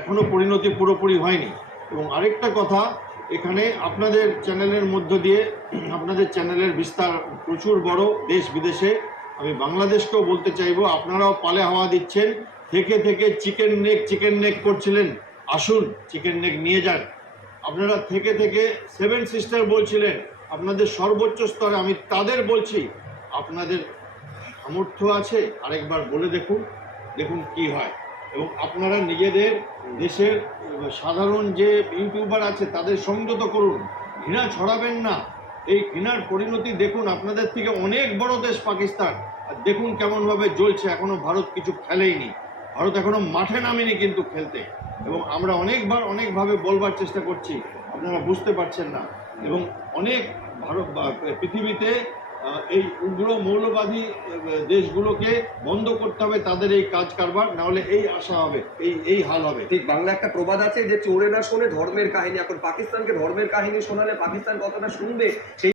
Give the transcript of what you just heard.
এখনো পরিণতি পুরোপুরি হয়নি। এবং আরেকটা কথা, এখানে আপনাদের চ্যানেলের মধ্য দিয়ে আপনাদের চ্যানেলের বিস্তার প্রচুর বড় দেশ বিদেশে। আমি বাংলাদেশকেও বলতে চাইবো, আপনারাও পালে হাওয়া দিচ্ছেন। থেকে থেকে চিকেন নেক করছিলেন, আসুন চিকেন নেক নিয়ে যান। আপনারা থেকে থেকে সেভেন সিস্টার বলছিলেন, আপনাদের সর্বোচ্চ স্তরে আমি তাদের বলছি, আপনাদের সামর্থ্য আছে, আরেকবার বলে দেখুন, দেখুন কি হয়। এবং আপনারা নিজেদের দেশের সাধারণ যে ইউটিউবার আছে তাদের সংযত করুন, ঘৃণা ছড়াবেন না। এই ঘৃণার পরিণতি দেখুন, আপনাদের থেকে অনেক বড় দেশ পাকিস্তান, আর দেখুন কেমনভাবে জ্বলছে। এখনো ভারত কিছু খেলেইনি, ভারত এখনো মাঠে নামেনি কিন্তু খেলতে। এবং আমরা অনেকভাবে বলবার চেষ্টা করছি, আপনারা বুঝতে পারছেন না। এবং অনেক পৃথিবীতে এই উগ্র মৌলবাদী দেশগুলোকে বন্ধ করতে হবে, তাদের এই কাজ কারবার, না হলে এই আশা হবে, এই হাল হবে। ঠিক বাংলা একটা প্রবাদ আছে যে চোরে না শোনে ধর্মের কাহিনী। এখন পাকিস্তানকে ধর্মের কাহিনী শোনালে পাকিস্তান কতটা শুনবে সেই